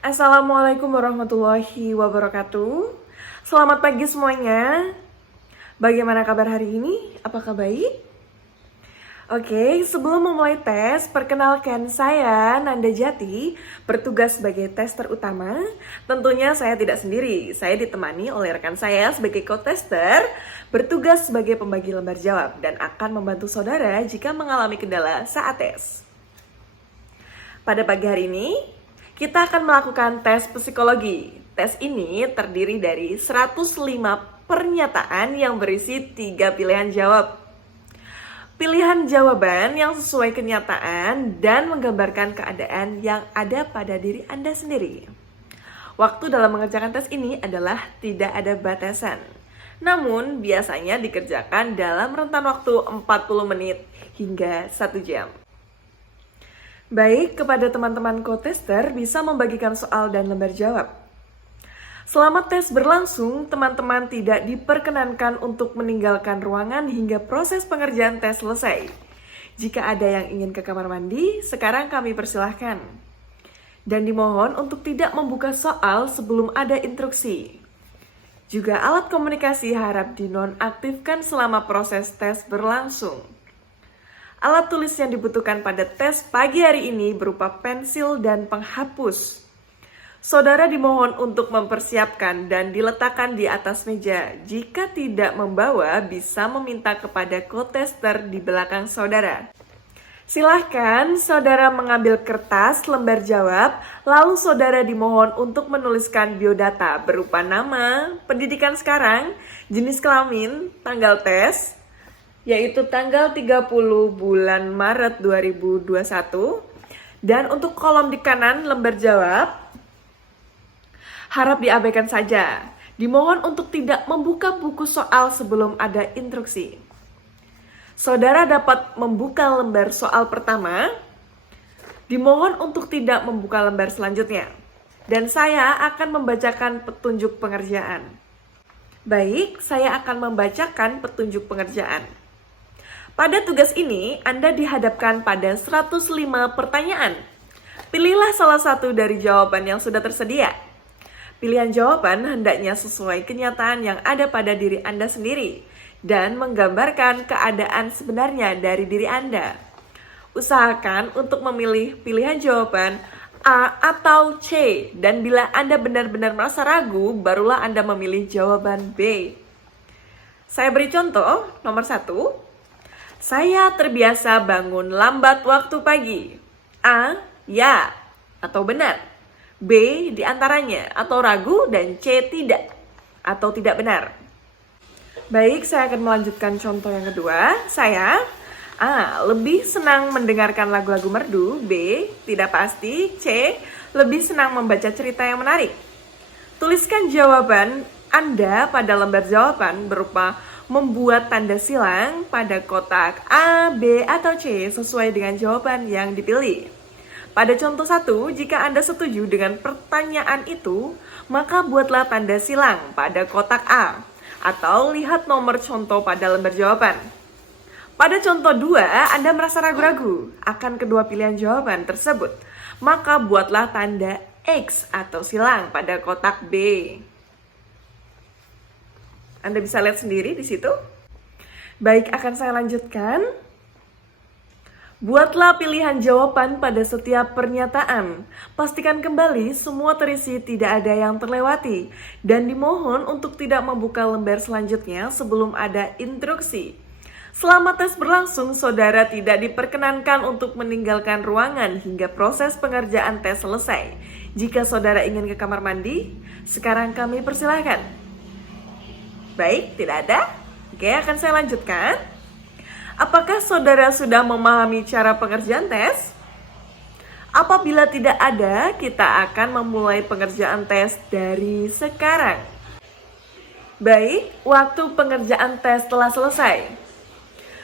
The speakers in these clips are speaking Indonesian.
Assalamualaikum warahmatullahi wabarakatuh. Selamat pagi semuanya. Bagaimana kabar hari ini? Apakah baik? Oke, sebelum memulai tes, perkenalkan saya Nanda Jati, bertugas sebagai tester utama. Tentunya saya tidak sendiri, saya ditemani oleh rekan saya sebagai co-tester, bertugas sebagai pembagi lembar jawab dan akan membantu saudara jika mengalami kendala saat tes. Pada pagi hari ini, kita akan melakukan tes psikologi. Tes ini terdiri dari 105 pernyataan yang berisi 3 pilihan jawab. Pilihan jawaban yang sesuai kenyataan dan menggambarkan keadaan yang ada pada diri Anda sendiri. Waktu dalam mengerjakan tes ini adalah tidak ada batasan. Namun biasanya dikerjakan dalam rentan waktu 40 menit hingga 1 jam. Baik, kepada teman-teman co-tester bisa membagikan soal dan lembar jawab. Selama tes berlangsung, teman-teman tidak diperkenankan untuk meninggalkan ruangan hingga proses pengerjaan tes selesai. Jika ada yang ingin ke kamar mandi, sekarang kami persilahkan. Dan dimohon untuk tidak membuka soal sebelum ada instruksi. Juga alat komunikasi harap dinonaktifkan selama proses tes berlangsung. Alat tulis yang dibutuhkan pada tes pagi hari ini berupa pensil dan penghapus. Saudara dimohon untuk mempersiapkan dan diletakkan di atas meja. Jika tidak membawa, bisa meminta kepada co-tester di belakang saudara. Silahkan saudara mengambil kertas lembar jawab, lalu saudara dimohon untuk menuliskan biodata berupa nama, pendidikan sekarang, jenis kelamin, tanggal tes, yaitu tanggal 30 bulan Maret 2021. Dan untuk kolom di kanan lembar jawab, harap diabaikan saja. Dimohon untuk tidak membuka buku soal sebelum ada instruksi. Saudara dapat membuka lembar soal pertama. Dimohon untuk tidak membuka lembar selanjutnya. Dan saya akan membacakan petunjuk pengerjaan. Baik, saya akan membacakan petunjuk pengerjaan. Pada tugas ini, Anda dihadapkan pada 105 pertanyaan. Pilihlah salah satu dari jawaban yang sudah tersedia. Pilihan jawaban hendaknya sesuai kenyataan yang ada pada diri Anda sendiri dan menggambarkan keadaan sebenarnya dari diri Anda. Usahakan untuk memilih pilihan jawaban A atau C, dan bila Anda benar-benar merasa ragu, barulah Anda memilih jawaban B. Saya beri contoh, nomor 1. Saya terbiasa bangun lambat waktu pagi. A, ya atau benar. B, diantaranya, atau ragu, dan C, tidak, atau tidak benar. Baik, saya akan melanjutkan contoh yang kedua. Saya A, lebih senang mendengarkan lagu-lagu merdu. B, tidak pasti. C, lebih senang membaca cerita yang menarik. Tuliskan jawaban Anda pada lembar jawaban berupa membuat tanda silang pada kotak A, B, atau C sesuai dengan jawaban yang dipilih. Pada contoh 1, jika Anda setuju dengan pertanyaan itu, maka buatlah tanda silang pada kotak A, atau lihat nomor contoh pada lembar jawaban. Pada contoh 2, Anda merasa ragu-ragu akan kedua pilihan jawaban tersebut, maka buatlah tanda X atau silang pada kotak B. Anda bisa lihat sendiri di situ. Baik, akan saya lanjutkan. Buatlah pilihan jawaban pada setiap pernyataan. Pastikan kembali semua terisi, tidak ada yang terlewati. Dan dimohon untuk tidak membuka lembar selanjutnya sebelum ada instruksi. Selama tes berlangsung, saudara tidak diperkenankan untuk meninggalkan ruangan hingga proses pengerjaan tes selesai. Jika saudara ingin ke kamar mandi, sekarang kami persilahkan. Baik, tidak ada? Oke, akan saya lanjutkan. Apakah saudara sudah memahami cara pengerjaan tes? Apabila tidak ada, kita akan memulai pengerjaan tes dari sekarang. Baik, waktu pengerjaan tes telah selesai.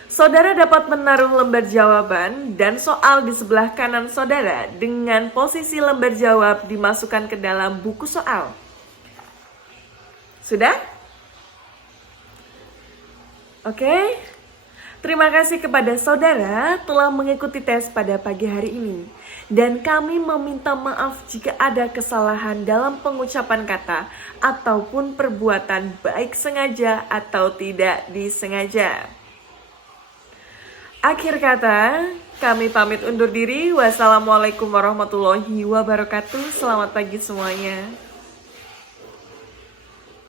Saudara dapat menaruh lembar jawaban dan soal di sebelah kanan saudara dengan posisi lembar jawab dimasukkan ke dalam buku soal. Sudah? Oke. Terima kasih kepada saudara telah mengikuti tes pada pagi hari ini. Dan kami meminta maaf jika ada kesalahan dalam pengucapan kata ataupun perbuatan baik sengaja atau tidak disengaja. Akhir kata, kami pamit undur diri. Wassalamualaikum warahmatullahi wabarakatuh. Selamat pagi semuanya.